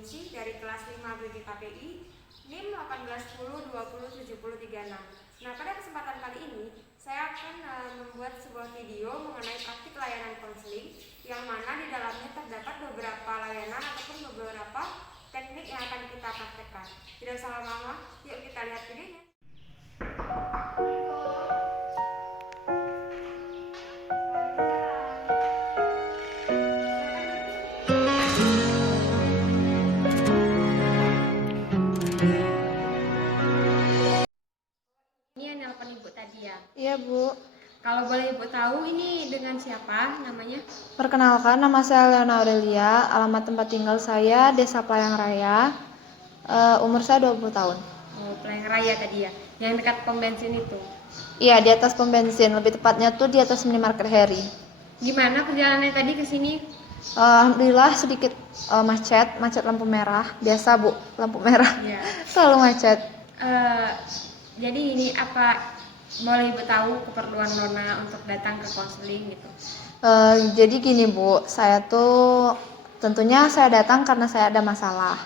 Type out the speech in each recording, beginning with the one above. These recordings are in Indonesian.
Ningsih dari kelas 5 BGKPI NIM 1810207036. Nah, pada kesempatan kali ini saya akan membuat sebuah video mengenai praktik layanan konseling yang mana di dalamnya terdapat beberapa layanan ataupun beberapa teknik yang akan kita praktekkan. Tidak usah lama-lama, yuk kita lihat videonya. Ini yang nelpon Ibu tadi ya? Iya, Bu. Kalau boleh Ibu tahu ini dengan siapa namanya? Perkenalkan, nama saya Leona Aurelia, alamat tempat tinggal saya Desa Playang Raya, umur saya 20 tahun. Oh, Playang Raya tadi ya, yang dekat pom bensin itu. Iya, di atas pom bensin, lebih tepatnya tuh di atas minimarket Harry. Gimana perjalanannya tadi ke sini? Alhamdulillah sedikit macet lampu merah. Biasa, Bu, lampu merah. Ya. Selalu macet. Jadi ini apa boleh Ibu tahu keperluan Lona untuk datang ke konseling gitu? Jadi gini, Bu, saya tuh tentunya saya datang karena saya ada masalah.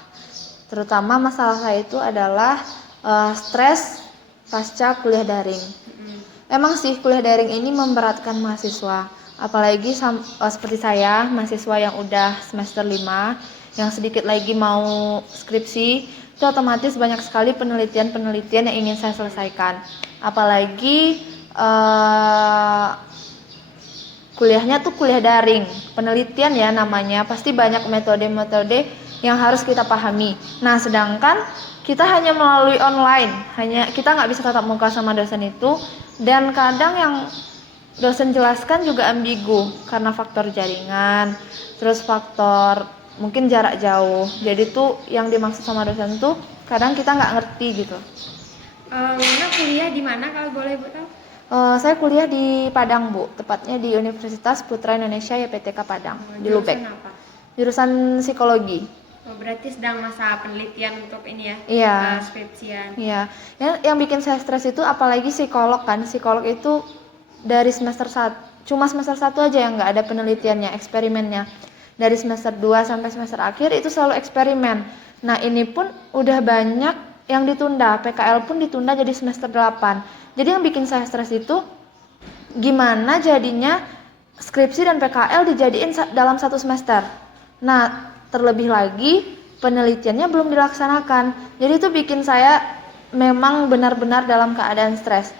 Terutama masalah saya itu adalah stres pasca kuliah daring. Emang sih kuliah daring ini memberatkan mahasiswa, apalagi seperti saya, mahasiswa yang udah semester 5, yang sedikit lagi mau skripsi, itu otomatis banyak sekali penelitian-penelitian yang ingin saya selesaikan. Apalagi kuliahnya tuh kuliah daring, penelitian ya namanya, pasti banyak metode-metode yang harus kita pahami. Nah, sedangkan kita hanya melalui online, kita nggak bisa tatap muka sama dosen itu, dan kadang yang dosen jelaskan juga ambigu karena faktor jaringan, terus faktor mungkin jarak jauh. Jadi tuh yang dimaksud sama dosen tuh kadang kita nggak ngerti gitu. Lona kuliah di mana kalau boleh Ibu tahu? Saya kuliah di Padang, Bu, tepatnya di Universitas Putra Indonesia YPTK Padang, di Lubek. Jurusan apa? Jurusan psikologi. Oh, berarti sedang masa penelitian untuk ini ya? Iya. Skripsian. Iya. Yang bikin saya stres itu apalagi psikolog kan. Psikolog itu dari semester 1, cuma semester 1 aja yang nggak ada penelitiannya, eksperimennya. Dari semester 2 sampai semester akhir itu selalu eksperimen. Nah, ini pun udah banyak yang ditunda, PKL pun ditunda jadi semester 8. Jadi yang bikin saya stres itu gimana jadinya skripsi dan PKL dijadiin dalam satu semester. Nah, terlebih lagi penelitiannya belum dilaksanakan. Jadi itu bikin saya memang benar-benar dalam keadaan stres.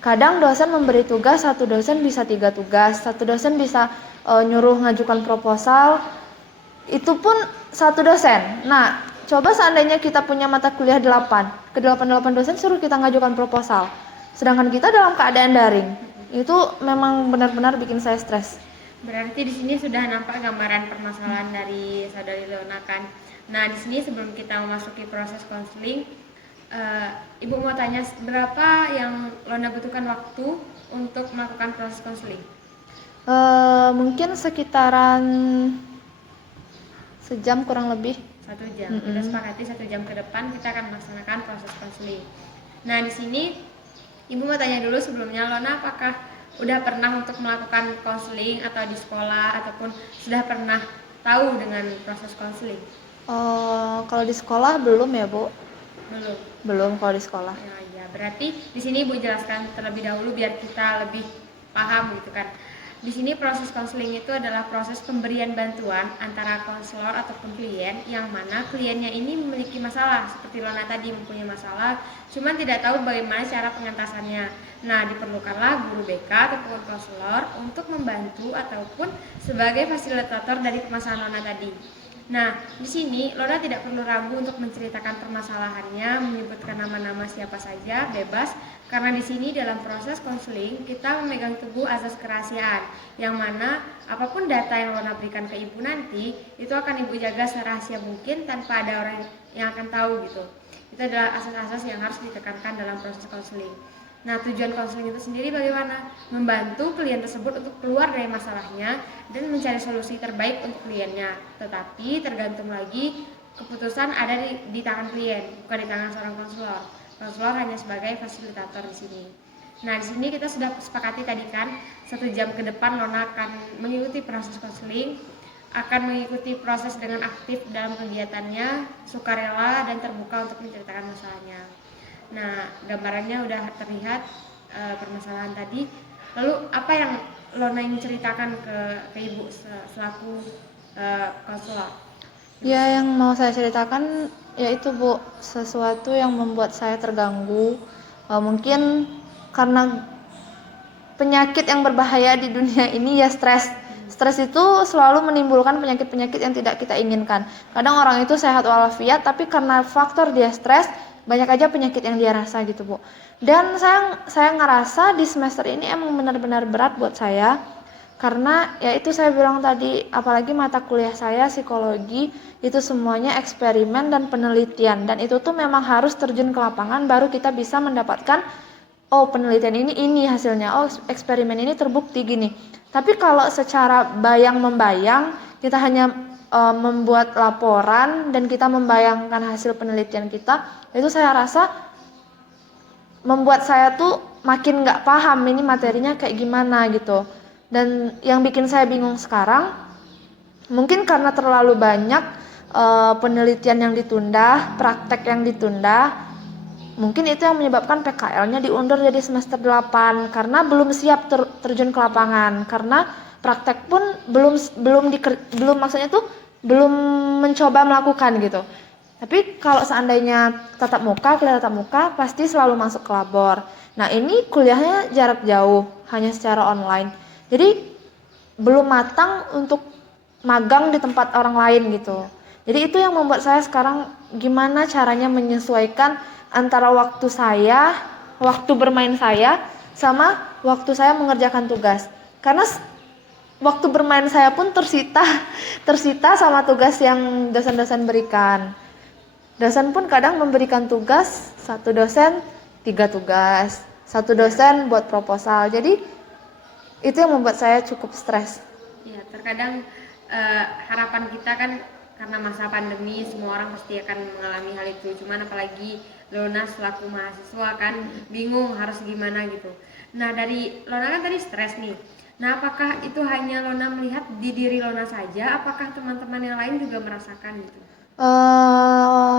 Kadang dosen memberi tugas, satu dosen bisa 3 tugas, satu dosen bisa nyuruh ngajukan proposal, itu pun satu dosen. Nah, coba seandainya kita punya mata kuliah 8, ke 8 dosen suruh kita ngajukan proposal, sedangkan kita dalam keadaan daring. Itu memang benar-benar bikin saya stres. Berarti di sini sudah nampak gambaran permasalahan dari saudari Leona kan. Nah, di sini sebelum kita memasuki proses konseling, Ibu mau tanya berapa yang Lona butuhkan waktu untuk melakukan proses konseling? Mungkin sekitaran sejam kurang lebih. 1 jam. Kita sepakati 1 jam ke depan kita akan melaksanakan proses konseling. Nah, di sini Ibu mau tanya dulu sebelumnya, Lona apakah udah pernah untuk melakukan konseling atau di sekolah ataupun sudah pernah tahu dengan proses konseling? Kalau di sekolah belum ya, Bu? Belum kalau di sekolah. Ya, berarti di sini Ibu jelaskan terlebih dahulu biar kita lebih paham gitu kan. Di sini proses konseling itu adalah proses pemberian bantuan antara konselor ataupun klien yang mana kliennya ini memiliki masalah, seperti Lona tadi mempunyai masalah, cuman tidak tahu bagaimana cara pengentasannya. Nah, diperlukanlah guru BK ataupun konselor untuk membantu ataupun sebagai fasilitator dari permasalahan Lona tadi. Nah, di sini Lona tidak perlu ragu untuk menceritakan permasalahannya, menyebutkan nama-nama siapa saja, bebas, karena di sini dalam proses konseling kita memegang teguh azas kerahasiaan, yang mana apapun data yang Lona berikan ke Ibu nanti, itu akan Ibu jaga serahasia mungkin tanpa ada orang yang akan tahu gitu. Itu adalah asas-asas yang harus ditekankan dalam proses konseling. Nah, tujuan konseling itu sendiri bagaimana? Membantu klien tersebut untuk keluar dari masalahnya dan mencari solusi terbaik untuk kliennya. Tetapi tergantung lagi keputusan ada di tangan klien, bukan di tangan seorang konselor. Konselor hanya sebagai fasilitator di sini. Nah, di sini kita sudah sepakati tadi kan, 1 jam ke depan Lona akan mengikuti proses konseling. akan mengikuti proses dengan aktif dalam kegiatannya, sukarela dan terbuka untuk menceritakan masalahnya. Nah, gambarannya udah terlihat permasalahan tadi. Lalu apa yang Lona ingin ceritakan ke Ibu selaku konselor? Ya, yang mau saya ceritakan yaitu Bu, sesuatu yang membuat saya terganggu. Mungkin karena penyakit yang berbahaya di dunia ini ya stres. Stres itu selalu menimbulkan penyakit-penyakit yang tidak kita inginkan. Kadang orang itu sehat walafiat, tapi karena faktor dia stres, banyak aja penyakit yang dia rasa gitu Bu. Dan saya ngerasa di semester ini emang benar-benar berat buat saya. Karena ya itu saya bilang tadi, apalagi mata kuliah saya psikologi, itu semuanya eksperimen dan penelitian. Dan itu tuh memang harus terjun ke lapangan baru kita bisa mendapatkan, oh penelitian ini hasilnya, oh eksperimen ini terbukti gini. Tapi kalau secara bayang membayang, kita hanya membuat laporan dan kita membayangkan hasil penelitian kita, itu saya rasa membuat saya tuh makin nggak paham ini materinya kayak gimana gitu. Dan yang bikin saya bingung sekarang, mungkin karena terlalu banyak penelitian yang ditunda, praktek yang ditunda, mungkin itu yang menyebabkan PKL-nya diundur jadi semester 8 karena belum siap terjun ke lapangan, karena praktek pun belum maksudnya tuh belum mencoba melakukan gitu. Tapi kalau seandainya kuliah tatap muka pasti selalu masuk ke labor. Nah, ini kuliahnya jarak jauh, hanya secara online. Jadi belum matang untuk magang di tempat orang lain gitu. Jadi itu yang membuat saya sekarang gimana caranya menyesuaikan antara waktu bermain saya, sama waktu saya mengerjakan tugas. Karena waktu bermain saya pun tersita sama tugas yang dosen-dosen berikan. Dosen pun kadang memberikan tugas, satu dosen 3 tugas, satu dosen buat proposal. Jadi itu yang membuat saya cukup stres. Ya, terkadang harapan kita kan karena masa pandemi semua orang pasti akan mengalami hal itu. Cuman apalagi Lona selaku mahasiswa kan bingung harus gimana gitu. Nah, dari Lona kan tadi stres nih. Nah, apakah itu hanya Lona melihat di diri Lona saja? Apakah teman-teman yang lain juga merasakan gitu?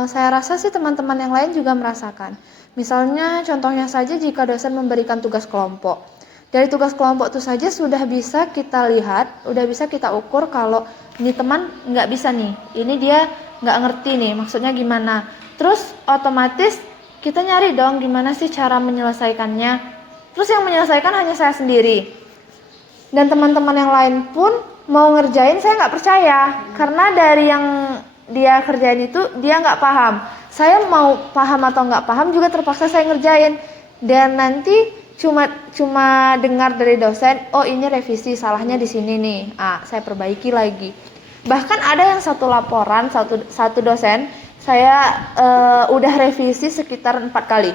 Saya rasa sih teman-teman yang lain juga merasakan. Misalnya contohnya saja jika dosen memberikan tugas kelompok. Dari tugas kelompok itu saja sudah bisa kita lihat, udah bisa kita ukur kalau ini teman nggak bisa nih, ini dia nggak ngerti nih, maksudnya gimana. Terus otomatis kita nyari dong gimana sih cara menyelesaikannya. Terus yang menyelesaikan hanya saya sendiri. Dan teman-teman yang lain pun mau ngerjain saya nggak percaya, karena dari yang dia kerjain itu dia nggak paham. Saya mau paham atau nggak paham juga terpaksa saya ngerjain. Dan nanti cuma dengar dari dosen, oh ini revisi, salahnya di sini nih, saya perbaiki lagi. Bahkan ada yang satu laporan, satu dosen saya udah revisi sekitar 4 kali.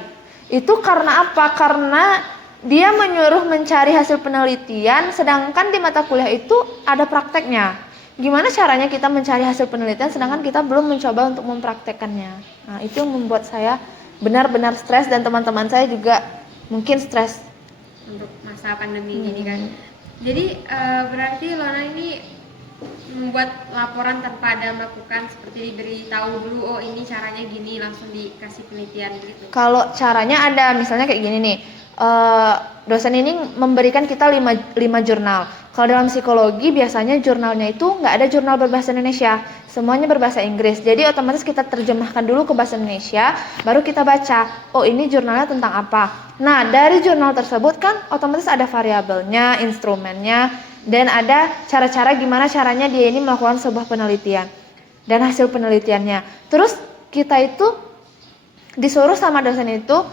Itu karena apa? Karena dia menyuruh mencari hasil penelitian, sedangkan di mata kuliah itu ada prakteknya. Gimana caranya kita mencari hasil penelitian sedangkan kita belum mencoba untuk mempraktekkannya. Nah, itu yang membuat saya benar-benar stres, dan teman-teman saya juga mungkin stres untuk masa pandemi ini kan. Jadi berarti Lona ini membuat laporan tanpa ada melakukan seperti diberitahu dulu, oh ini caranya gini, langsung dikasih penelitian gitu. Kalau caranya ada, misalnya kayak gini nih, dosen ini memberikan kita 5 jurnal. Kalau dalam psikologi biasanya jurnalnya itu nggak ada jurnal berbahasa Indonesia, semuanya berbahasa Inggris. Jadi otomatis kita terjemahkan dulu ke bahasa Indonesia, baru kita baca, oh ini jurnalnya tentang apa. Nah, dari jurnal tersebut kan otomatis ada variabelnya, instrumennya, dan ada cara-cara gimana caranya dia ini melakukan sebuah penelitian dan hasil penelitiannya. Terus kita itu disuruh sama dosen itu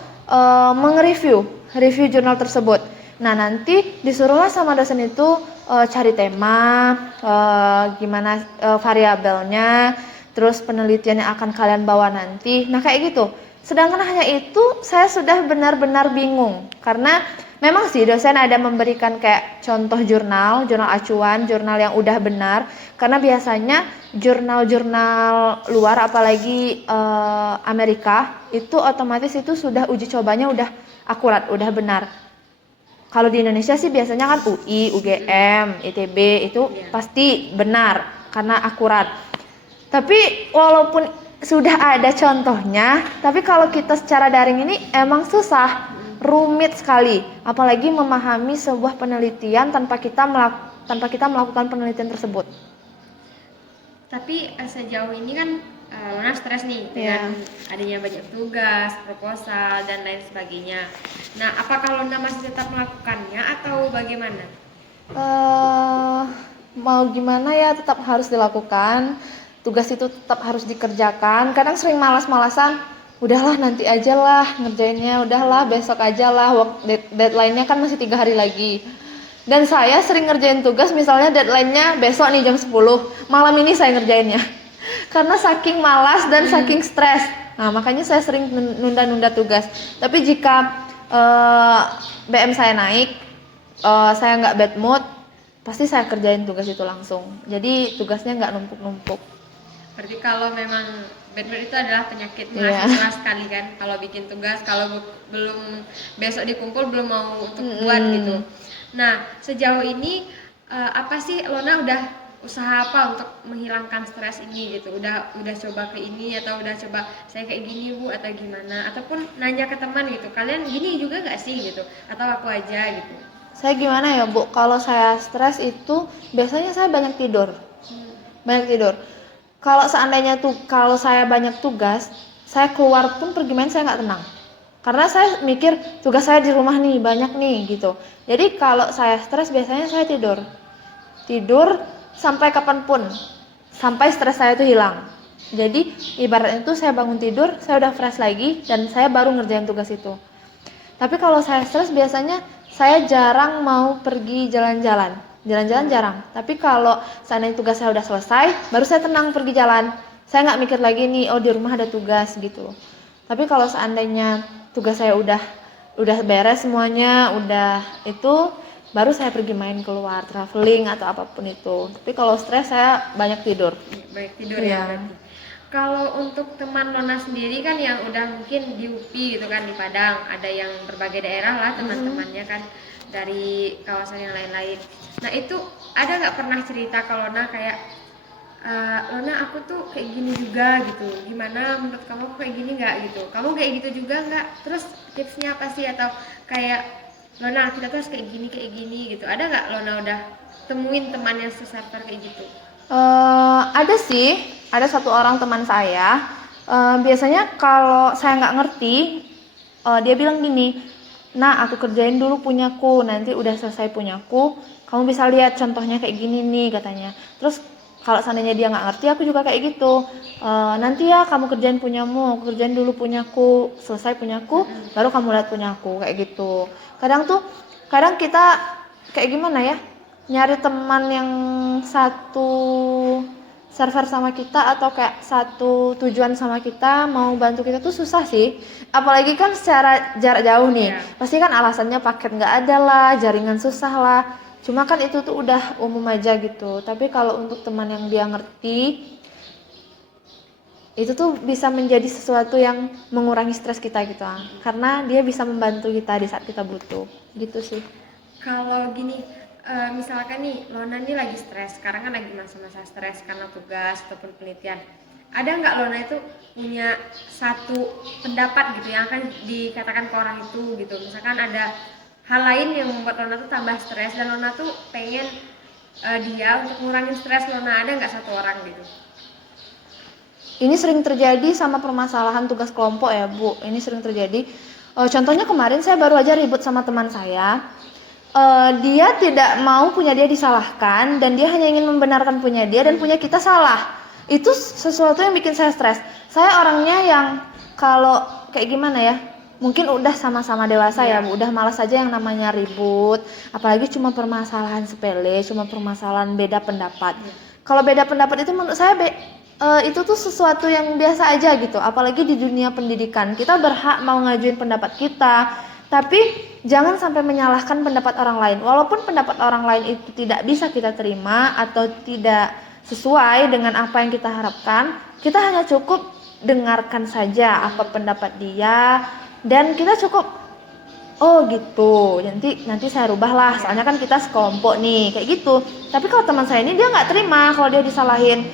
review jurnal tersebut. Nah, nanti disuruhlah sama dosen itu cari tema, gimana variabelnya, terus penelitian yang akan kalian bawa nanti. Nah, kayak gitu. Sedangkan hanya itu saya sudah benar-benar bingung. Karena memang sih dosen ada memberikan kayak contoh jurnal acuan, jurnal yang udah benar. Karena biasanya jurnal-jurnal luar, apalagi Amerika, itu otomatis itu sudah uji cobanya udah akurat, udah benar. Kalau di Indonesia sih biasanya kan UI, UGM, ITB itu pasti benar. karena akurat. Tapi walaupun sudah ada contohnya, tapi kalau kita secara daring ini emang susah, rumit sekali. Apalagi memahami sebuah penelitian tanpa kita melakukan penelitian tersebut. Tapi sejauh ini kan Lona stres nih dengan adanya banyak tugas, proposal, dan lain sebagainya. Nah, apakah Lona masih tetap melakukannya atau bagaimana? Mau gimana ya, tetap harus dilakukan. Tugas itu tetap harus dikerjakan. Kadang sering malas-malasan, udahlah nanti aja lah ngerjainnya, udahlah besok aja lah, deadline-nya kan masih 3 hari lagi. Dan saya sering ngerjain tugas, misalnya deadline-nya besok nih jam 10, malam ini saya ngerjainnya. Karena saking malas dan saking stres. Nah, makanya saya sering nunda-nunda tugas. Tapi jika BM saya naik, saya nggak bad mood, pasti saya kerjain tugas itu langsung. Jadi tugasnya nggak numpuk-numpuk. Berarti kalau memang bad mood itu adalah penyakit mahasiswa sekali kan. Kalau bikin tugas, kalau belum besok dikumpul belum mau untuk buat gitu. Nah, sejauh ini apa sih Lona udah usaha apa untuk menghilangkan stres ini gitu? Udah coba ke ini atau udah coba saya kayak gini Bu atau gimana? Ataupun nanya ke teman gitu, kalian gini juga nggak sih gitu? Atau aku aja gitu? Saya gimana ya Bu, kalau saya stres itu biasanya saya banyak tidur. Kalau seandainya kalau saya banyak tugas, saya keluar pun pergi main saya nggak tenang. Karena saya mikir tugas saya di rumah nih banyak nih gitu. Jadi kalau saya stres biasanya saya tidur sampai kapanpun, sampai stres saya itu hilang. Jadi ibaratnya itu saya bangun tidur, saya udah fresh lagi dan saya baru ngerjain tugas itu. Tapi kalau saya stres biasanya saya jarang mau pergi jalan-jalan jarang. Tapi kalau seandainya tugas saya udah selesai, baru saya tenang pergi jalan. Saya nggak mikir lagi nih, oh di rumah ada tugas gitu. Tapi kalau seandainya tugas saya udah beres semuanya, udah itu, baru saya pergi main keluar, traveling atau apapun itu. Tapi kalau stres saya banyak tidur. Banyak tidur ya berarti. Kalau untuk teman Lona sendiri kan yang udah mungkin di UPI gitu kan, di Padang, ada yang berbagai daerah lah teman-temannya kan dari kawasan yang lain-lain. Nah itu ada nggak pernah cerita ke Lona kayak Lona aku tuh kayak gini juga gitu, gimana menurut kamu kayak gini nggak gitu, kamu kayak gitu juga nggak, terus tipsnya apa sih, atau kayak Lona kita tuh harus kayak gini gitu, ada nggak Lona udah temuin teman yang seserver kayak gitu? Ada sih, ada satu orang teman saya. Biasanya kalau saya nggak ngerti, dia bilang gini, nah aku kerjain dulu punyaku, nanti udah selesai punyaku, kamu bisa lihat contohnya kayak gini nih katanya. Terus kalau seandainya dia nggak ngerti, aku juga kayak gitu. Nanti ya kamu kerjain punyamu, aku kerjain dulu punyaku, selesai punyaku, baru kamu lihat punyaku kayak gitu. Kadang kita kayak gimana ya? Nyari teman yang satu server sama kita atau kayak satu tujuan sama kita, mau bantu kita tuh susah sih. Apalagi kan secara jarak jauh nih, pasti kan alasannya paket nggak ada lah, jaringan susah lah. Cuma kan itu tuh udah umum aja gitu. Tapi kalau untuk teman yang dia ngerti, itu tuh bisa menjadi sesuatu yang mengurangi stres kita gitu, karena dia bisa membantu kita di saat kita butuh gitu sih. Kalau gini, misalkan nih Lona nih lagi stres, sekarang kan lagi masa-masa stres karena tugas ataupun penelitian, ada nggak Lona itu punya satu pendapat gitu yang akan dikatakan ke orang itu gitu, misalkan ada hal lain yang membuat Lona tuh tambah stres dan Lona tuh pengen dia untuk ngurangin stres Lona, ada nggak satu orang gitu? Ini sering terjadi sama permasalahan tugas kelompok ya Bu, ini sering terjadi. Contohnya kemarin saya baru aja ribut sama teman saya. Dia tidak mau punya dia disalahkan dan dia hanya ingin membenarkan punya dia dan punya kita salah. Itu sesuatu yang bikin saya stres. Saya orangnya yang kalau kayak gimana ya, mungkin udah sama-sama dewasa ya Bu, udah malas aja yang namanya ribut, apalagi cuma permasalahan sepele, cuma permasalahan beda pendapat. Kalau beda pendapat itu menurut saya itu tuh sesuatu yang biasa aja gitu, apalagi di dunia pendidikan. Kita berhak mau ngajuin pendapat kita, tapi jangan sampai menyalahkan pendapat orang lain. Walaupun pendapat orang lain itu tidak bisa kita terima atau tidak sesuai dengan apa yang kita harapkan, kita hanya cukup dengarkan saja apa pendapat dia dan kita cukup oh gitu, nanti saya rubah lah, soalnya kan kita sekelompok nih, kayak gitu. Tapi kalau teman saya ini dia nggak terima kalau dia disalahin.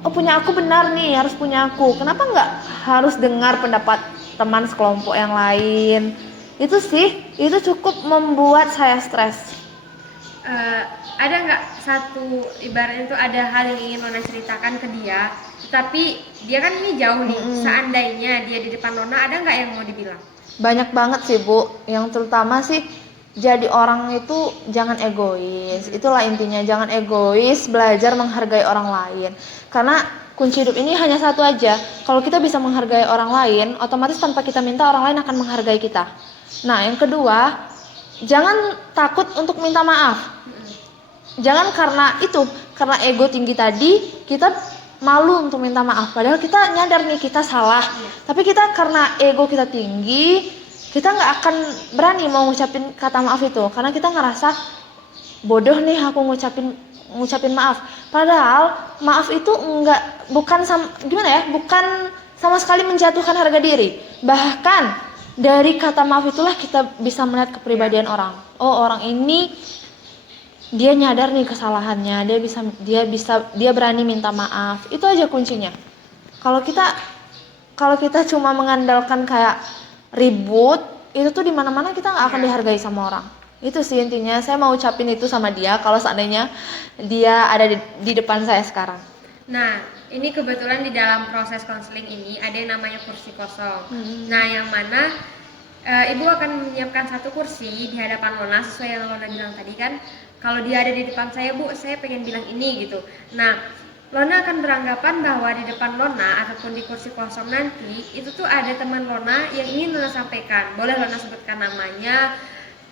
Oh punya aku benar nih, harus punya aku. Kenapa nggak harus dengar pendapat teman sekelompok yang lain? Itu sih, itu cukup membuat saya stres. Ada nggak satu ibaratnya itu ada hal yang ingin Lona ceritakan ke dia, tapi dia kan ini jauh nih. Seandainya dia di depan Lona, ada nggak yang mau dibilang? Banyak banget sih Bu, yang terutama sih jadi orang itu jangan egois. Itulah intinya, jangan egois, belajar menghargai orang lain. Karena kunci hidup ini hanya satu aja. Kalau kita bisa menghargai orang lain, otomatis tanpa kita minta orang lain akan menghargai kita. Nah, yang kedua, jangan takut untuk minta maaf. Jangan karena ego tinggi tadi kita malu untuk minta maaf, padahal kita nyadar nih kita salah, tapi kita karena ego kita tinggi, kita nggak akan berani mau ngucapin kata maaf itu, karena kita ngerasa bodoh nih aku ngucapin maaf. Padahal maaf itu bukan sama sekali menjatuhkan harga diri. Bahkan dari kata maaf itulah kita bisa melihat kepribadian orang. Oh, orang ini dia nyadar nih kesalahannya, dia berani minta maaf. Itu aja kuncinya. Kalau kita cuma mengandalkan kayak ribut, itu tuh di mana-mana kita nggak akan dihargai sama orang. Itu sih intinya. Saya mau ucapin itu sama dia kalau seandainya dia ada di depan saya sekarang. Nah, ini kebetulan di dalam proses konseling ini ada yang namanya kursi kosong. Nah, yang mana Ibu akan menyiapkan satu kursi di hadapan Lona sesuai yang Lona bilang tadi kan. Kalau dia ada di depan saya, Bu, saya pengen bilang ini gitu. Nah, Lona akan beranggapan bahwa di depan Lona ataupun di kursi kosong nanti itu tuh ada teman Lona yang ingin Lona sampaikan. Boleh Lona sebutkan namanya.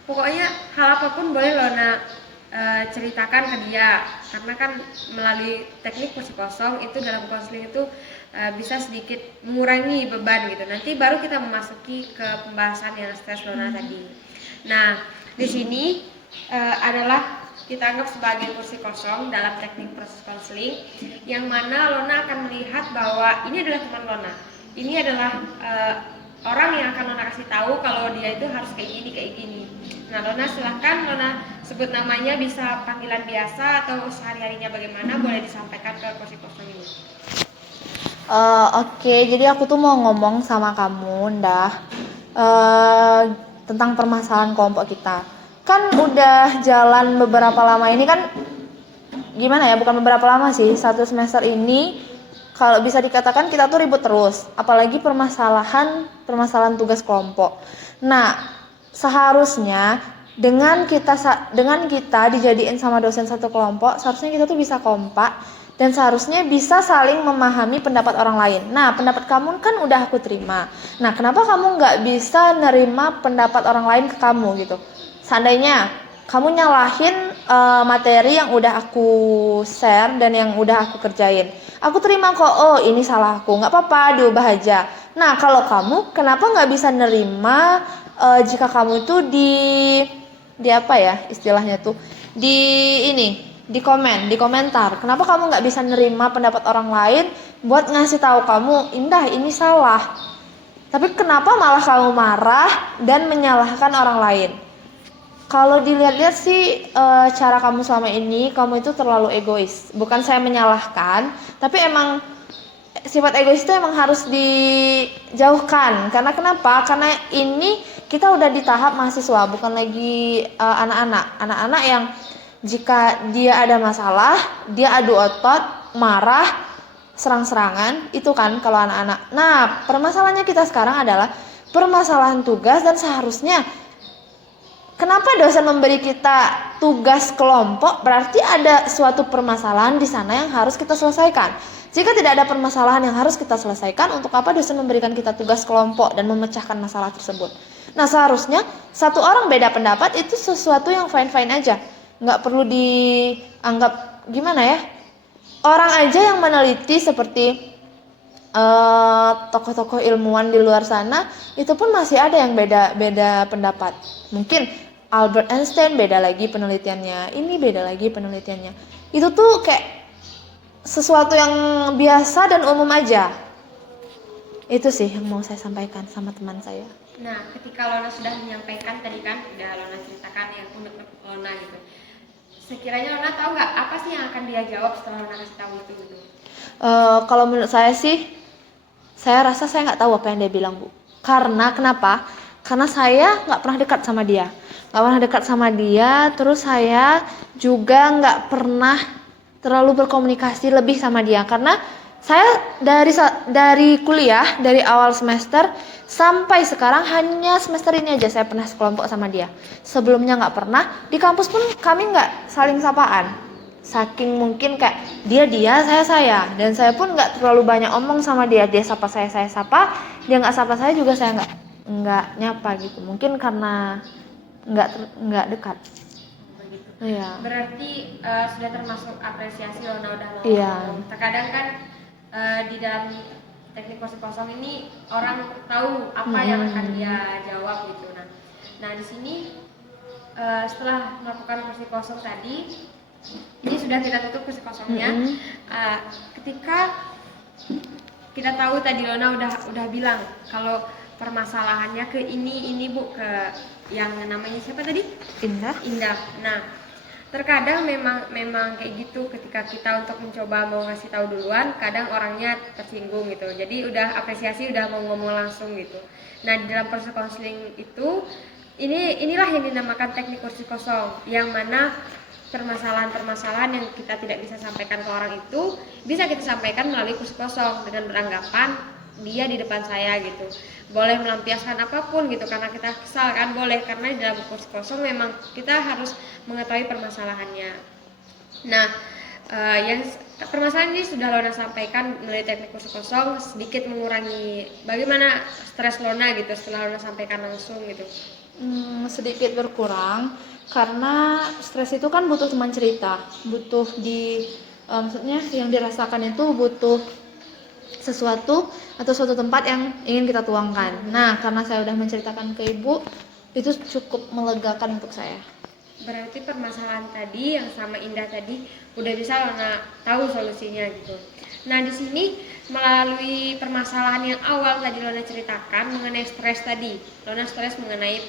Pokoknya hal apapun boleh Lona ceritakan ke dia. Karena kan melalui teknik kursi kosong itu dalam konseling itu bisa sedikit mengurangi beban gitu. Nanti baru kita memasuki ke pembahasan yang stres Lona tadi. Nah, di sini adalah kita anggap sebagai kursi kosong dalam teknik proses konseling, yang mana Lona akan melihat bahwa ini adalah teman Lona. Ini adalah orang yang akan Lona kasih tahu kalau dia itu harus kayak gini. Nah, Lona silahkan Lona sebut namanya, bisa panggilan biasa atau sehari-harinya bagaimana, boleh disampaikan ke kursi kosong ini. Oke, jadi aku tuh mau ngomong sama kamu, Ndah, tentang permasalahan kelompok kita. Kan udah jalan beberapa lama ini kan, gimana ya, bukan beberapa lama sih, 1 semester ini kalau bisa dikatakan kita tuh ribut terus, apalagi permasalahan tugas kelompok. Nah, seharusnya dengan kita dijadiin sama dosen satu kelompok, seharusnya kita tuh bisa kompak dan seharusnya bisa saling memahami pendapat orang lain. Nah, pendapat kamu kan udah aku terima. Nah, kenapa kamu nggak bisa nerima pendapat orang lain ke kamu gitu? Seandainya kamu nyalahin materi yang udah aku share dan yang udah aku kerjain, aku terima kok, oh ini salah aku, nggak apa-apa, diubah aja. Nah, kalau kamu kenapa nggak bisa nerima jika kamu tuh di apa ya istilahnya tuh, di komentar. Kenapa kamu nggak bisa nerima pendapat orang lain buat ngasih tahu kamu, Indah ini salah, tapi kenapa malah kamu marah dan menyalahkan orang lain? Kalau dilihat-lihat sih cara kamu selama ini, kamu itu terlalu egois. Bukan saya menyalahkan, tapi emang sifat egois itu emang harus dijauhkan. Karena kenapa? Karena ini kita udah di tahap mahasiswa, bukan lagi anak-anak yang jika dia ada masalah, dia adu otot, marah, serang-serangan, itu kan kalau anak-anak. Nah, permasalahannya kita sekarang adalah permasalahan tugas, dan seharusnya kenapa dosen memberi kita tugas kelompok, berarti ada suatu permasalahan di sana yang harus kita selesaikan. Jika tidak ada permasalahan yang harus kita selesaikan, untuk apa dosen memberikan kita tugas kelompok dan memecahkan masalah tersebut? Nah, seharusnya satu orang beda pendapat itu sesuatu yang fine-fine aja. Nggak perlu dianggap gimana ya. Orang aja yang meneliti seperti tokoh-tokoh ilmuwan di luar sana, itu pun masih ada yang beda pendapat. Mungkin Albert Einstein beda lagi penelitiannya, ini beda lagi penelitiannya. Itu tuh kayak sesuatu yang biasa dan umum aja. Itu sih yang mau saya sampaikan sama teman saya. Nah, ketika Lona sudah menyampaikan tadi kan, udah Lona ceritakan yang untuk Lona gitu. Sekiranya Lona tahu nggak apa sih yang akan dia jawab setelah Lona kasih tahu itu gitu? Kalau menurut saya sih, saya rasa saya nggak tahu apa yang dia bilang, Bu. Karena kenapa? Karena saya nggak pernah dekat sama dia. Nggak pernah dekat sama dia, terus saya juga nggak pernah terlalu berkomunikasi lebih sama dia. Karena saya dari kuliah, dari awal semester sampai sekarang hanya semester ini aja saya pernah sekelompok sama dia. Sebelumnya nggak pernah. Di kampus pun kami nggak saling sapaan. Saking mungkin kayak dia saya, dan saya pun nggak terlalu banyak omong sama dia sapa saya sapa, dia nggak sapa saya juga, saya nggak nyapa gitu, mungkin karena nggak dekat. Begitu. Iya. Berarti sudah termasuk apresiasi Lona udah mau Iya. ngomong. Terkadang kan di dalam teknik kursi kosong ini orang tahu apa yang akan dia jawab gitu. Nah di sini setelah melakukan kursi kosong tadi, ini sudah kita tutup kursi kosongnya. Ketika kita tahu tadi Lona udah bilang kalau permasalahannya ke ini Bu, ke yang namanya siapa tadi? Indah. Nah, terkadang memang kayak gitu, ketika kita untuk mencoba mau ngasih tahu duluan, kadang orangnya tersinggung gitu. Jadi udah apresiasi, udah mau ngomong langsung gitu. Nah, di dalam proses konseling itu inilah yang dinamakan teknik kursi kosong, yang mana permasalahan-permasalahan yang kita tidak bisa sampaikan ke orang itu bisa kita sampaikan melalui kursi kosong dengan beranggapan dia di depan saya gitu. Boleh melampiaskan apapun gitu, karena kita kesal kan boleh, karena di dalam kursi kosong memang kita harus mengetahui permasalahannya. Nah, yang permasalahan ini sudah Lona sampaikan melalui teknik kursi kosong, sedikit mengurangi bagaimana stres Lona gitu setelah Lona sampaikan langsung gitu. Sedikit berkurang karena stres itu kan butuh teman cerita, butuh maksudnya yang dirasakan itu butuh sesuatu atau suatu tempat yang ingin kita tuangkan. Nah, karena saya udah menceritakan ke ibu, itu cukup melegakan untuk saya. Berarti permasalahan tadi yang sama Indah tadi udah bisa Lona tahu solusinya gitu. Nah, di sini melalui permasalahan yang awal tadi Lona ceritakan mengenai stres tadi, Lona stres mengenai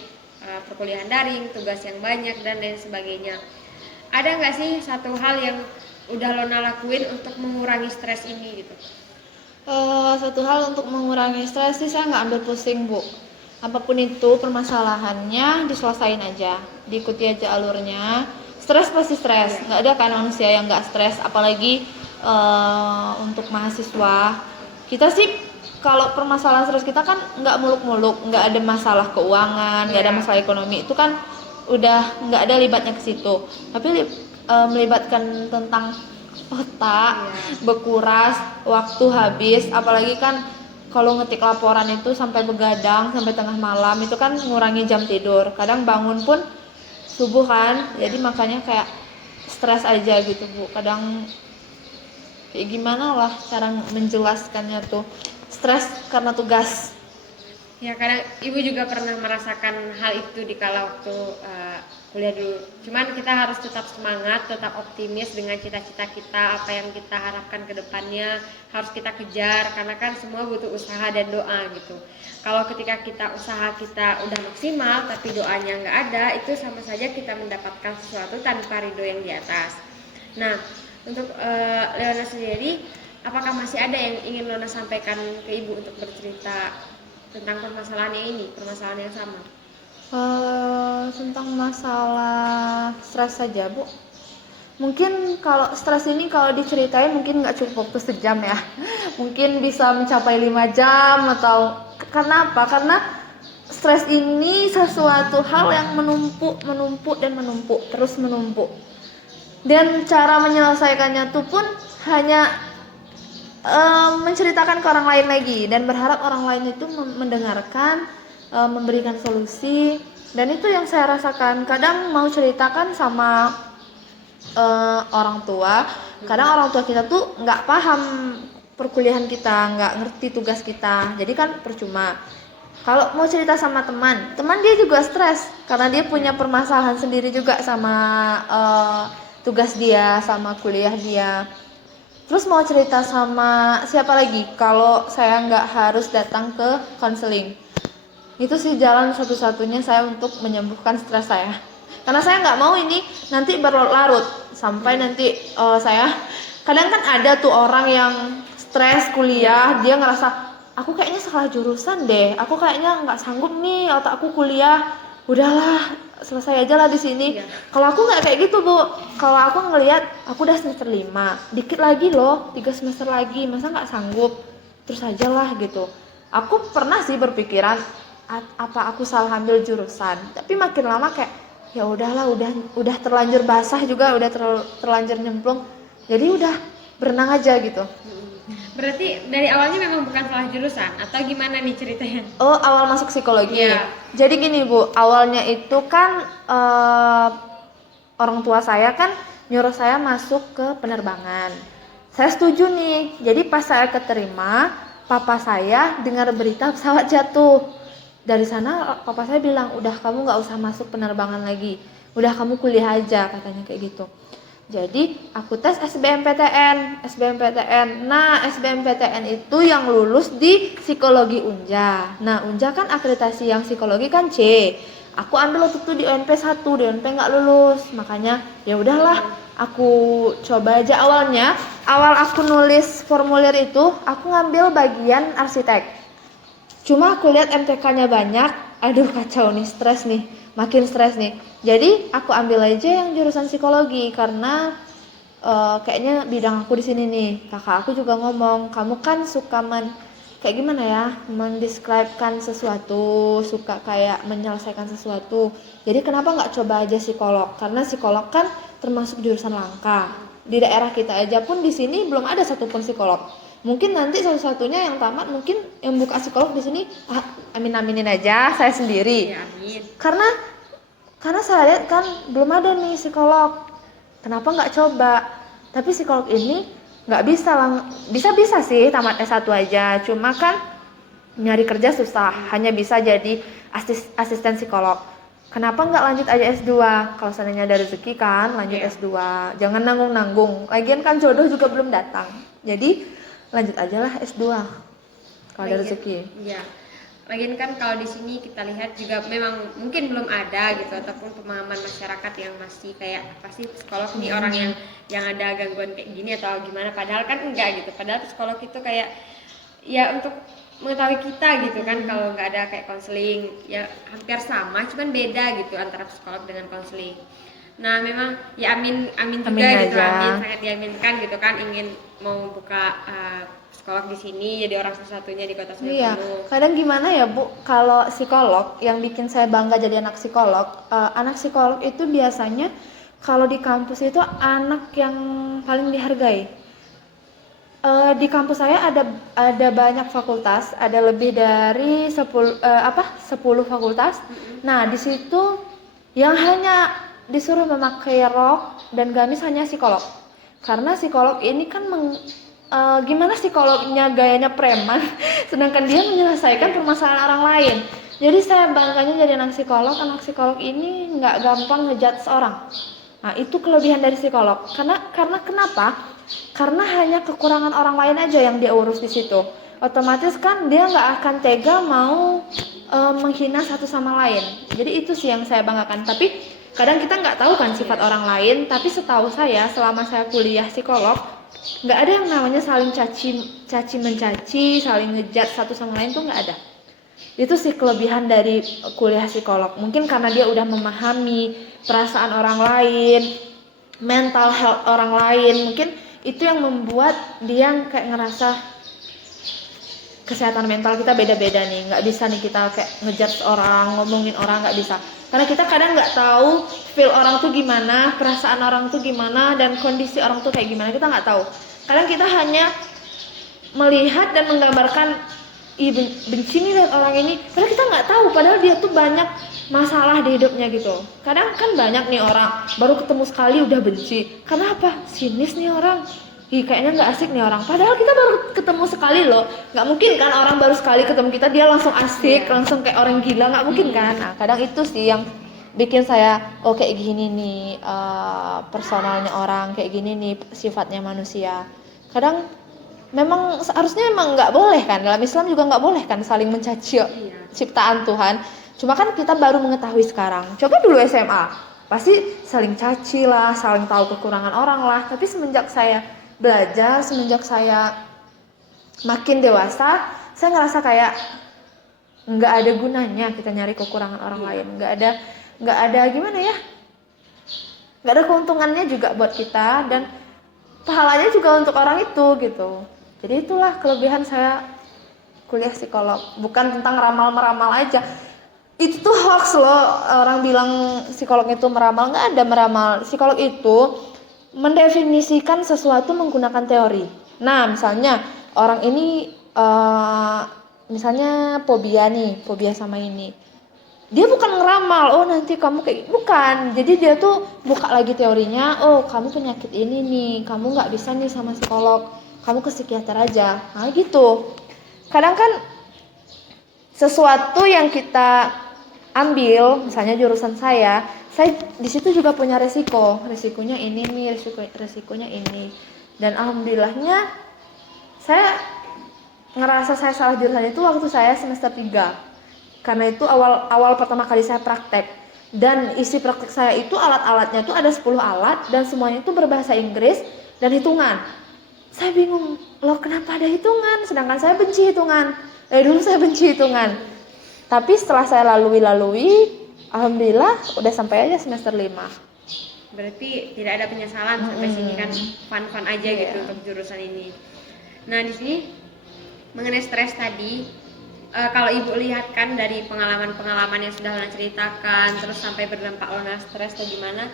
perkuliahan daring, tugas yang banyak dan lain sebagainya. Ada nggak sih satu hal yang udah Lona lakuin untuk mengurangi stres ini gitu? Satu hal untuk mengurangi stres sih, saya nggak ambil pusing, Bu. Apapun itu permasalahannya diselesain aja, diikuti aja alurnya. Stres pasti stres, nggak ada kan manusia yang nggak stres, apalagi untuk mahasiswa. Kita sih kalau permasalahan stres kita kan nggak muluk-muluk, nggak ada masalah keuangan, nggak ada masalah ekonomi, itu kan udah nggak ada libatnya ke situ. Tapi melibatkan tentang otak, berkuras, waktu habis, apalagi kan kalau ngetik laporan itu sampai begadang sampai tengah malam, itu kan ngurangi jam tidur, kadang bangun pun subuh kan, jadi makanya kayak stres aja gitu Bu. Kadang kayak gimana lah cara menjelaskannya tuh, stres karena tugas. Ya, kadang ibu juga pernah merasakan hal itu di kala waktu kuliah dulu. Cuman kita harus tetap semangat, tetap optimis dengan cita-cita kita, apa yang kita harapkan ke depannya harus kita kejar, karena kan semua butuh usaha dan doa gitu. Kalau ketika usaha kita udah maksimal tapi doanya nggak ada, itu sama saja kita mendapatkan sesuatu tanpa ridho yang di atas. Nah, untuk Leona sendiri, apakah masih ada yang ingin Leona sampaikan ke ibu untuk bercerita tentang permasalahannya ini, permasalahan yang sama? Tentang masalah stres saja Bu, mungkin kalau stres ini kalau diceritain mungkin nggak cukup waktu sejam ya, mungkin bisa mencapai 5 jam atau, karena apa? Karena stres ini sesuatu hal yang menumpuk terus menumpuk, dan cara menyelesaikannya tuh pun hanya menceritakan ke orang lain lagi dan berharap orang lain itu mendengarkan, memberikan solusi. Dan itu yang saya rasakan, kadang mau ceritakan sama orang tua, kadang orang tua kita tuh nggak paham perkuliahan kita, nggak ngerti tugas kita, jadi kan percuma. Kalau mau cerita sama teman dia juga stres karena dia punya permasalahan sendiri juga sama tugas dia, sama kuliah dia. Terus mau cerita sama siapa lagi kalau saya nggak harus datang ke konseling? Itu sih jalan satu-satunya saya untuk menyembuhkan stres saya. Karena saya nggak mau ini nanti berlarut sampai nanti saya kadang kan ada tuh orang yang stres kuliah, dia ngerasa aku kayaknya salah jurusan deh, aku kayaknya nggak sanggup nih otak aku kuliah, udahlah selesai aja lah di sini. Iya. Kalau aku nggak kayak gitu Bu, kalau aku ngelihat aku udah semester 5, dikit lagi loh, 3 semester lagi, masa nggak sanggup, terus aja lah gitu. Aku pernah sih berpikiran apa aku salah ambil jurusan, tapi makin lama kayak ya udahlah, udah terlanjur basah juga, udah terlanjur nyemplung, jadi udah berenang aja gitu. Berarti dari awalnya memang bukan salah jurusan atau gimana nih ceritanya? Oh, awal masuk psikologi. Iya. Jadi gini Bu, awalnya itu kan orang tua saya kan nyuruh saya masuk ke penerbangan. Saya setuju nih. Jadi pas saya keterima, papa saya dengar berita pesawat jatuh. Dari sana papa saya bilang, udah kamu nggak usah masuk penerbangan lagi, udah kamu kuliah aja, katanya kayak gitu. Jadi aku tes SBMPTN. Nah, SBMPTN itu yang lulus di psikologi Unja. Nah, Unja kan akreditasi yang psikologi kan C. Aku ambil waktu itu di UNP 1, di UNP nggak lulus. Makanya ya udahlah, aku coba aja awalnya. Awal aku nulis formulir itu, aku ngambil bagian arsitek. Cuma aku lihat MTK-nya banyak, aduh kacau nih, stres nih, makin stres nih. Jadi aku ambil aja yang jurusan psikologi karena kayaknya bidang aku di sini nih. Kakak aku juga ngomong, kamu kan suka kayak gimana ya, mendeskripsikan sesuatu, suka kayak menyelesaikan sesuatu. Jadi kenapa nggak coba aja psikolog? Karena psikolog kan termasuk jurusan langka. Di daerah kita aja pun di sini belum ada satupun psikolog. Mungkin nanti satu-satunya yang tamat, mungkin yang buka psikolog di sini, amin-aminin aja saya sendiri. Ya, amin. Karena saya lihat kan belum ada nih psikolog. Kenapa nggak coba? Tapi psikolog ini nggak bisa sih tamat S1 aja. Cuma kan nyari kerja susah, hanya bisa jadi asisten psikolog. Kenapa nggak lanjut aja S2? Kalau seandainya ada rezeki kan lanjut S2. Jangan nanggung-nanggung. Lagian kan jodoh juga belum datang. Jadi lanjut aja lah S2 kalau ada rezeki. Iya. Lagian kan kalau di sini kita lihat juga memang mungkin belum ada gitu, ataupun pemahaman masyarakat yang masih kayak pasti psikolog nih orang yang ada gangguan kayak gini atau gimana, padahal kan enggak gitu. Padahal psikolog itu kayak ya untuk mengetahui kita gitu kan. Kalau nggak ada kayak konseling ya hampir sama, cuman beda gitu antara psikolog dengan konseling. Nah memang ya amin juga Amin gitu, aja. amin sangat diaminkan gitu kan, ingin mau buka psikolog di sini jadi orang satu-satunya di kota Solo. Iya, kadang gimana ya Bu, kalau psikolog yang bikin saya bangga jadi anak psikolog itu biasanya kalau di kampus itu anak yang paling dihargai. Di kampus saya ada banyak fakultas, ada lebih dari 10 fakultas. Nah, di situ yang hanya disuruh memakai rok dan gamis hanya psikolog. Karena psikolog ini kan gimana psikolognya gayanya preman, sedangkan dia menyelesaikan permasalahan orang lain. Jadi saya bangganya jadi anak psikolog ini nggak gampang ngejudge seorang. Nah, itu kelebihan dari psikolog. Karena kenapa? Karena hanya kekurangan orang lain aja yang dia urus di situ. Otomatis kan dia nggak akan tega mau menghina satu sama lain. Jadi itu sih yang saya banggakan. Tapi kadang kita nggak tahu kan sifat orang lain. Tapi setahu saya selama saya kuliah psikolog, nggak ada yang namanya saling caci mencaci, saling ngejudge satu sama lain, tuh nggak ada. Itu sih kelebihan dari kuliah psikolog. Mungkin karena dia udah memahami perasaan orang lain, mental health orang lain, mungkin itu yang membuat dia kayak ngerasa kesehatan mental kita beda-beda nih. Nggak bisa nih kita kayak ngejudge orang, ngomongin orang, nggak bisa. Karena kita kadang nggak tahu feel orang tuh gimana, perasaan orang tuh gimana, dan kondisi orang tuh kayak gimana, kita nggak tahu. Kadang kita hanya melihat dan menggambarkan, ih benci nih lihat orang ini, padahal kita nggak tahu, padahal dia tuh banyak masalah di hidupnya gitu. Kadang kan banyak nih orang baru ketemu sekali udah benci, karena apa? Sinis nih orang, ih kayaknya nggak asik nih orang, padahal kita baru ketemu sekali loh. Nggak mungkin kan orang baru sekali ketemu kita dia langsung asik, langsung kayak orang gila, nggak mungkin kan. Nah kadang itu sih yang bikin saya, oh kayak gini nih personalnya orang, kayak gini nih sifatnya manusia. Kadang memang seharusnya memang nggak boleh kan, dalam Islam juga nggak boleh kan saling mencaci Iya. ciptaan Tuhan. Cuma kan kita baru mengetahui sekarang. Coba dulu SMA, pasti saling caci lah, saling tahu kekurangan orang lah. Tapi semenjak saya belajar, semenjak saya makin dewasa, saya ngerasa kayak nggak ada gunanya kita nyari kekurangan orang lain. Nggak ada gimana ya? Nggak ada keuntungannya juga buat kita, dan pahalanya juga untuk orang itu gitu. Jadi itulah kelebihan saya kuliah psikolog. Bukan tentang ramal-meramal aja. Itu tuh hoax loh, orang bilang psikolog itu meramal. Nggak ada meramal. Psikolog itu mendefinisikan sesuatu menggunakan teori. Nah, misalnya orang ini misalnya fobia sama ini. Dia bukan ngeramal, oh nanti kamu kayak, bukan. Jadi dia tuh buka lagi teorinya, oh kamu penyakit ini nih, kamu nggak bisa nih sama psikolog, kamu ke psikiater aja. Nah gitu. Kadang kan sesuatu yang kita ambil, misalnya jurusan saya di situ juga punya resikonya ini nih, resikonya ini. Dan alhamdulillahnya saya ngerasa saya salah jurusan itu waktu saya semester 3. Karena itu awal pertama kali saya praktek, dan isi praktek saya itu alat-alatnya tuh ada 10 alat dan semuanya itu berbahasa Inggris dan hitungan. Saya bingung, loh kenapa ada hitungan sedangkan saya benci hitungan. Dulu saya benci hitungan. Tapi setelah saya lalui, alhamdulillah udah sampai aja semester 5. Berarti tidak ada penyesalan sampai sini kan, fun-fun aja gitu untuk jurusan ini. Nah, di sini mengenai stres tadi, kalau ibu lihat kan dari pengalaman yang sudah Lona ceritakan, terus sampai berdampak Lona stres atau gimana,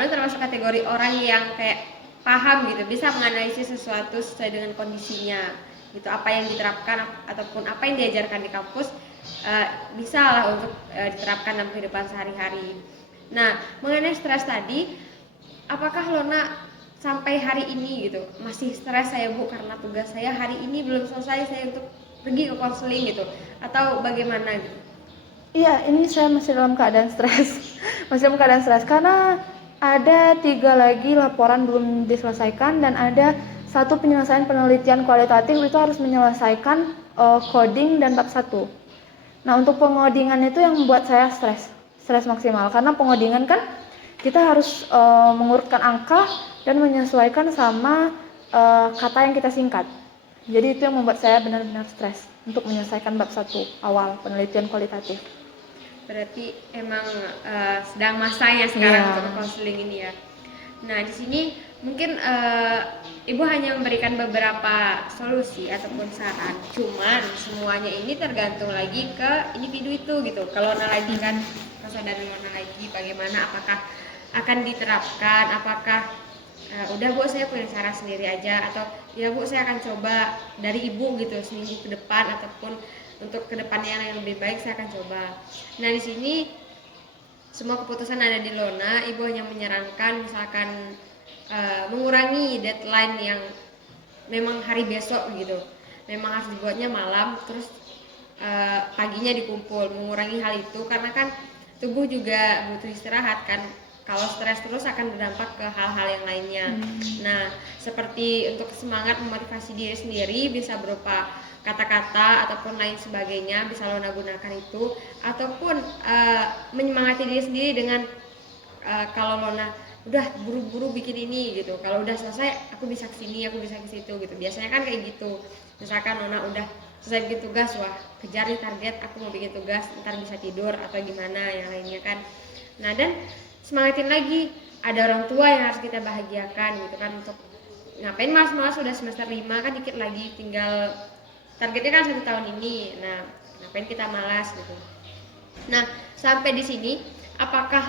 Lona termasuk kategori orang yang kayak paham gitu, bisa menganalisis sesuatu sesuai dengan kondisinya gitu, apa yang diterapkan ataupun apa yang diajarkan di kampus bisa lah untuk diterapkan dalam kehidupan sehari-hari. Nah, mengenai stres tadi, apakah Lona sampai hari ini gitu masih stres saya Bu, karena tugas saya hari ini belum selesai, saya untuk pergi ke konseling gitu, atau bagaimana gitu? Iya, ini saya masih dalam keadaan stres. Masih dalam keadaan stres karena ada 3 lagi laporan belum diselesaikan, dan ada 1 penyelesaian penelitian kualitatif itu harus menyelesaikan coding dan bab 1. Nah, untuk pengodingan itu yang membuat saya stres maksimal, karena pengodingan kan kita harus mengurutkan angka dan menyesuaikan sama kata yang kita singkat. Jadi itu yang membuat saya benar-benar stres untuk menyelesaikan bab 1 awal penelitian kualitatif. Berarti emang sedang masanya sekarang untuk konseling ini ya. Nah, di sini mungkin Ibu hanya memberikan beberapa solusi ataupun saran. Cuman semuanya ini tergantung lagi ke individu itu gitu. Kalau Lona lagi kan, kesadaran Lona lagi bagaimana, apakah akan diterapkan, apakah udah Bu saya punya cara sendiri aja, atau ya Bu saya akan coba dari Ibu gitu seminggu ke depan, ataupun untuk kedepannya yang lebih baik saya akan coba. Nah, di sini semua keputusan ada di Lona. Ibu hanya menyarankan misalkan mengurangi deadline yang memang hari besok gitu, memang harus dibuatnya malam, terus paginya dikumpul. Mengurangi hal itu karena kan tubuh juga butuh istirahat kan. Kalau stres terus akan berdampak ke hal-hal yang lainnya. Nah, seperti untuk semangat memotivasi diri sendiri bisa berupa kata-kata ataupun lain sebagainya, bisa Lona gunakan itu, ataupun menyemangati diri sendiri dengan kalau Lona udah buru-buru bikin ini gitu, kalau udah selesai aku bisa kesini, aku bisa ke situ gitu. Biasanya kan kayak gitu. Misalkan Lona udah selesai bikin tugas, wah kejar nih target, aku mau bikin tugas, ntar bisa tidur atau gimana yang lainnya kan. Nah, dan semangatin lagi, ada orang tua yang harus kita bahagiakan gitu kan, untuk ngapain malas-malas sudah semester 5 kan, dikit lagi tinggal targetnya kan 1 tahun ini. Nah, ngapain kita malas gitu. Nah, sampai di sini apakah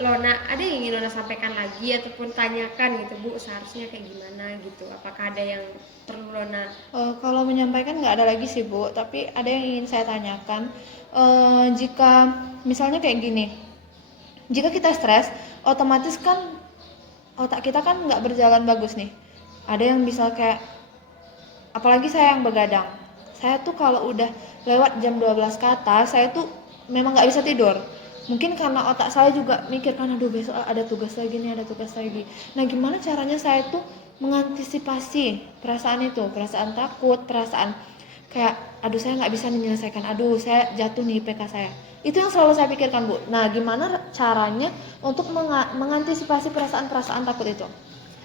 Lona ada yang ingin Lona sampaikan lagi ataupun tanyakan gitu Bu, seharusnya kayak gimana gitu, apakah ada yang perlu Lona? Kalau menyampaikan nggak ada lagi sih Bu, tapi ada yang ingin saya tanyakan. Jika misalnya kayak gini, jika kita stres, otomatis kan otak kita kan nggak berjalan bagus nih. Ada yang bisa kayak, apalagi saya yang begadang, saya tuh kalau udah lewat jam 12 ke atas, saya tuh memang nggak bisa tidur. Mungkin karena otak saya juga mikir kan, aduh besok ada tugas lagi nih, ada tugas lagi. Nah, gimana caranya saya tuh mengantisipasi perasaan itu, perasaan takut, perasaan kayak aduh saya nggak bisa menyelesaikan, aduh saya jatuh nih IPK saya. Itu yang selalu saya pikirkan, Bu. Nah, gimana caranya untuk mengantisipasi perasaan-perasaan takut itu?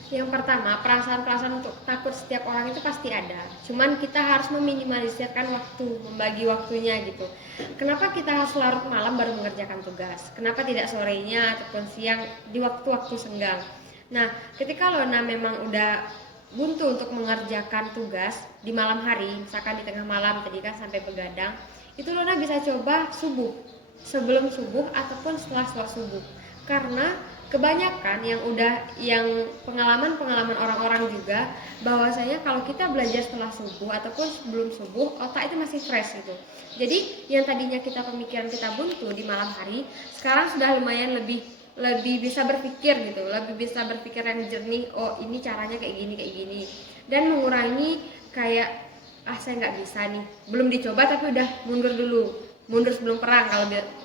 Yang pertama, perasaan-perasaan untuk takut setiap orang itu pasti ada. Cuman kita harus meminimalisirkan waktu, membagi waktunya gitu. Kenapa kita harus larut malam baru mengerjakan tugas? Kenapa tidak sorenya ataupun siang di waktu-waktu senggang? Nah, ketika Lona memang udah buntu untuk mengerjakan tugas di malam hari, misalkan di tengah malam tadi kan sampai begadang, itu Lona bisa coba subuh, sebelum subuh ataupun setelah subuh. Karena kebanyakan yang pengalaman orang-orang juga bahwasanya kalau kita belajar setelah subuh ataupun sebelum subuh, otak itu masih fresh gitu. Jadi yang tadinya pemikiran kita buntu di malam hari, sekarang sudah lumayan lebih bisa berpikir gitu, lebih bisa berpikir yang jernih. Oh, ini caranya kayak gini, dan mengurangi kayak saya nggak bisa nih, belum dicoba tapi udah mundur sebelum perang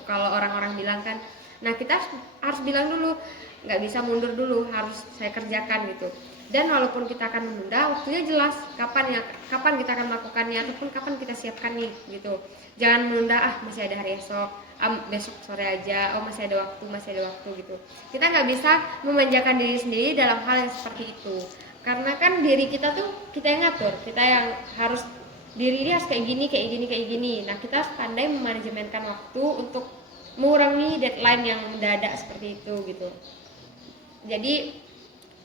kalau orang-orang bilang kan. Nah, kita harus bilang dulu, nggak bisa mundur dulu, harus saya kerjakan gitu. Dan walaupun kita akan menunda, waktunya jelas kapan kita akan melakukannya ataupun kapan kita siapkan nih gitu. Jangan menunda, masih ada hari esok, besok sore aja, masih ada waktu gitu. Kita nggak bisa memanjakan diri sendiri dalam hal yang seperti itu, karena kan diri kita tuh kita yang ngatur, kita yang harus diri ini harus kayak gini. Nah, kita harus pandai memanajemenkan waktu untuk mengurangi deadline yang mendadak seperti itu gitu. Jadi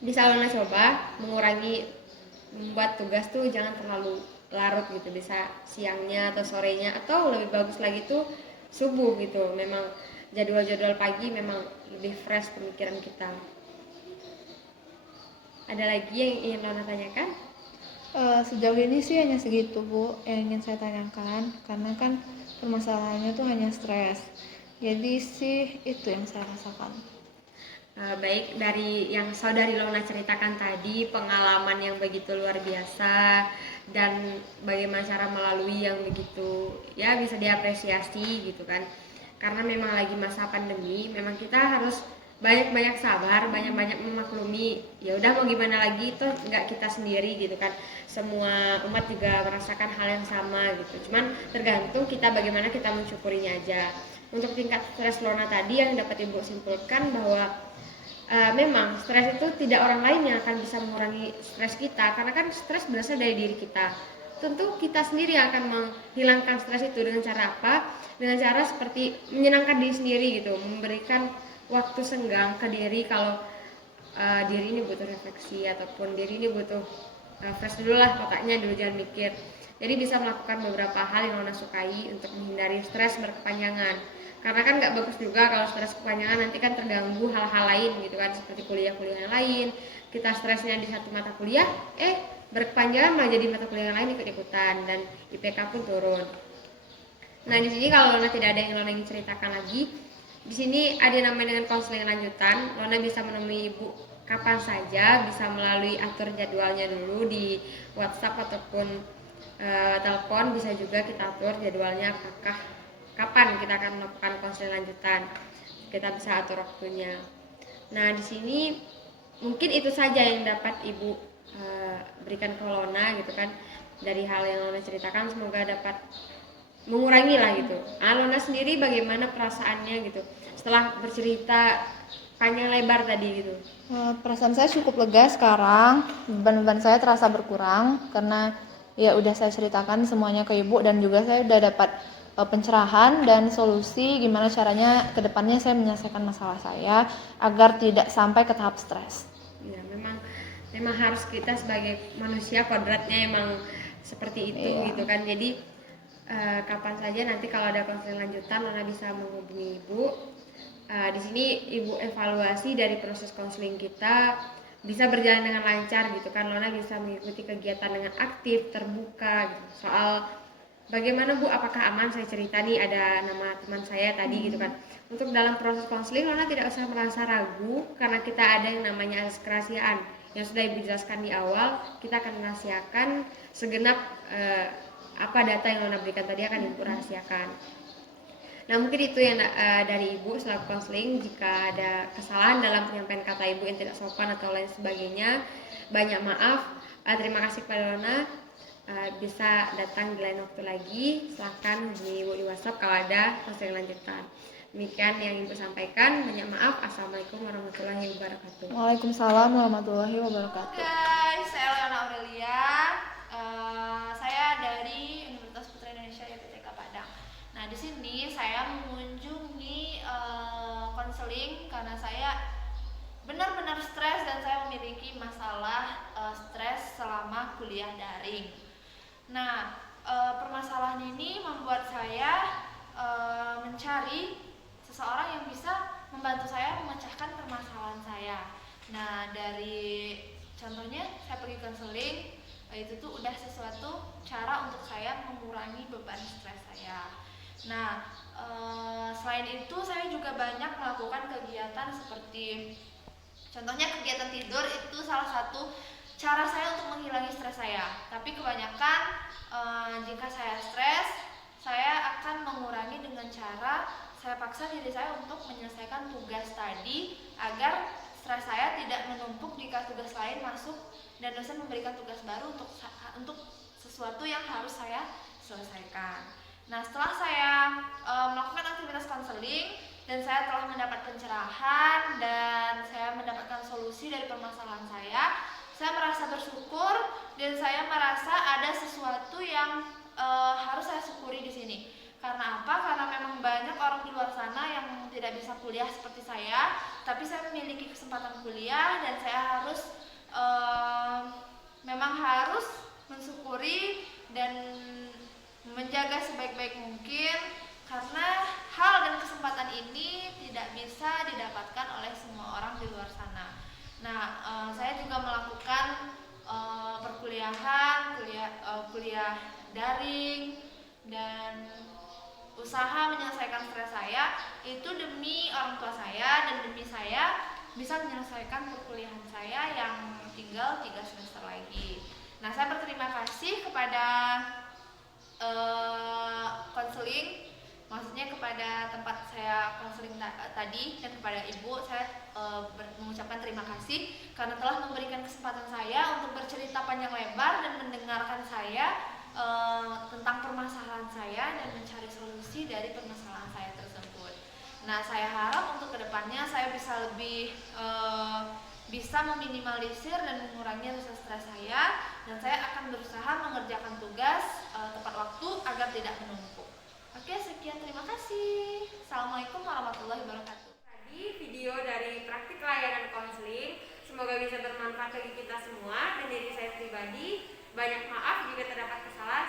bisa Lona coba mengurangi membuat tugas tuh jangan terlalu larut gitu, bisa siangnya atau sorenya, atau lebih bagus lagi tuh subuh gitu. Memang jadwal pagi memang lebih fresh pemikiran kita. Ada lagi yang ingin Lona tanyakan? Sejauh ini sih hanya segitu, Bu, yang ingin saya tanyakan, karena kan permasalahannya tuh hanya stres. Jadi sih itu yang saya rasakan. Baik, dari yang saudari Lona ceritakan tadi, pengalaman yang begitu luar biasa dan bagaimana cara melalui yang begitu ya bisa diapresiasi gitu kan. Karena memang lagi masa pandemi, memang kita harus banyak-banyak sabar, banyak-banyak memaklumi. Ya udah, mau gimana lagi, itu nggak kita sendiri gitu kan. Semua umat juga merasakan hal yang sama gitu. Cuman tergantung kita bagaimana kita mensyukurinya aja. Untuk tingkat stres Lona tadi yang dapat Ibu simpulkan bahwa memang stres itu tidak orang lain yang akan bisa mengurangi stres kita, karena kan stres berasal dari diri kita. Tentu kita sendiri yang akan menghilangkan stres itu dengan cara apa? Dengan cara seperti menyenangkan diri sendiri gitu, memberikan waktu senggang ke diri kalau diri ini butuh refleksi ataupun diri ini butuh fresh dulu lah otaknya dulu, jangan mikir. Jadi bisa melakukan beberapa hal yang Lona sukai untuk menghindari stres berkepanjangan. Karena kan nggak bagus juga kalau stres kepanjangan, nanti kan terganggu hal-hal lain gitu kan, seperti kuliah-kuliah yang lain. Kita stresnya di satu mata kuliah, berkepanjangan malah jadi mata kuliah yang lain ikut-ikutan dan IPK pun turun. Nah, di sini kalau Lona tidak ada yang Lona ingin ceritakan lagi, di sini ada yang namanya dengan konseling lanjutan. Lona bisa menemui Ibu kapan saja, bisa melalui atur jadwalnya dulu di WhatsApp ataupun telepon, bisa juga kita atur jadwalnya apakah kapan kita akan melakukan konseling lanjutan. Kita bisa atur waktunya. Nah, di sini mungkin itu saja yang dapat Ibu berikan ke Lona gitu kan, dari hal yang Lona ceritakan. Semoga dapat mengurangi lah gitu. Lona sendiri bagaimana perasaannya gitu setelah bercerita panjang lebar tadi gitu? Perasaan saya cukup lega sekarang, beban-beban saya terasa berkurang karena ya udah saya ceritakan semuanya ke Ibu, dan juga saya udah dapat pencerahan dan solusi gimana caranya kedepannya saya menyelesaikan masalah saya agar tidak sampai ke tahap stres. Ya, memang harus, kita sebagai manusia kodratnya emang seperti itu gitu kan. Jadi kapan saja nanti kalau ada konseling lanjutan Lona bisa menghubungi Ibu. Di sini Ibu evaluasi dari proses konseling kita bisa berjalan dengan lancar gitu kan. Lona bisa mengikuti kegiatan dengan aktif, terbuka gitu. Soal bagaimana Bu, apakah aman saya cerita nih ada nama teman saya tadi gitu kan. Untuk dalam proses konseling Lona tidak usah merasa ragu, karena kita ada yang namanya asas kerahasiaan yang sudah Ibu jelaskan di awal. Kita akan merahasiakan segenap apa data yang Lona berikan tadi akan Ibu rahasiakan. Nah, mungkin itu yang dari Ibu selaku konseling. Jika ada kesalahan dalam penyampaian kata Ibu yang tidak sopan atau lain sebagainya, Banyak maaf. Terima kasih kepada Lona. Bisa datang di lain waktu lagi. Silahkan hubungi Ibu di WhatsApp kalau ada konseling lanjutan. Demikian yang Ibu sampaikan. Banyak maaf. Assalamualaikum warahmatullahi wabarakatuh. Waalaikumsalam warahmatullahi wabarakatuh. Guys, saya Leona Aurelia. Saya dari Universitas Putra Indonesia YPTK Padang. Nah, di sini saya mengunjungi konseling karena saya benar-benar stres dan saya memiliki masalah stres selama kuliah daring. Nah, permasalahan ini membuat saya mencari seseorang yang bisa membantu saya memecahkan permasalahan saya. Nah, dari contohnya saya pergi konseling, itu tuh udah sesuatu cara untuk saya mengurangi beban stres saya. Nah, selain itu saya juga banyak melakukan kegiatan seperti contohnya kegiatan tidur itu salah satu cara saya untuk menghilangi stres saya. Tapi kebanyakan jika saya stres, saya akan mengurangi dengan cara saya paksa diri saya untuk menyelesaikan tugas tadi agar stres saya tidak menumpuk jika tugas lain masuk dan dosen memberikan tugas baru untuk sesuatu yang harus saya selesaikan. Nah, setelah saya melakukan aktivitas konseling dan saya telah mendapat pencerahan dan saya mendapatkan solusi dari permasalahan saya merasa bersyukur dan saya merasa ada sesuatu yang harus saya syukuri di sini. Karena apa? Karena memang banyak orang di luar sana yang tidak bisa kuliah seperti saya, tapi saya memiliki kesempatan kuliah dan saya harus memang harus mensyukuri dan menjaga sebaik-baik mungkin karena hal dan kesempatan ini tidak bisa didapatkan oleh semua orang di luar sana. Nah, saya juga melakukan perkuliahan, kuliah daring dan usaha menyelesaikan stres saya itu demi orang tua saya dan demi saya bisa menyelesaikan perkuliahan saya yang tinggal 3 semester lagi. Nah, saya berterima kasih kepada konseling, maksudnya kepada tempat saya konseling tadi dan kepada ibu. Saya mengucapkan terima kasih karena telah memberikan kesempatan saya untuk bercerita panjang lebar dan mendengarkan saya tentang permasalahan saya dan mencari solusi dari permasalahan saya tersebut. Nah, saya harap untuk kedepannya saya bisa lebih bisa meminimalisir dan mengurangi rasa stres saya dan saya akan berusaha mengerjakan tugas tepat waktu agar tidak menumpuk. Oke, sekian, terima kasih. Assalamualaikum warahmatullahi wabarakatuh. Tadi video dari praktik layanan konseling, semoga bisa bermanfaat bagi kita semua dan diri saya pribadi. Banyak maaf jika terdapat kesalahan.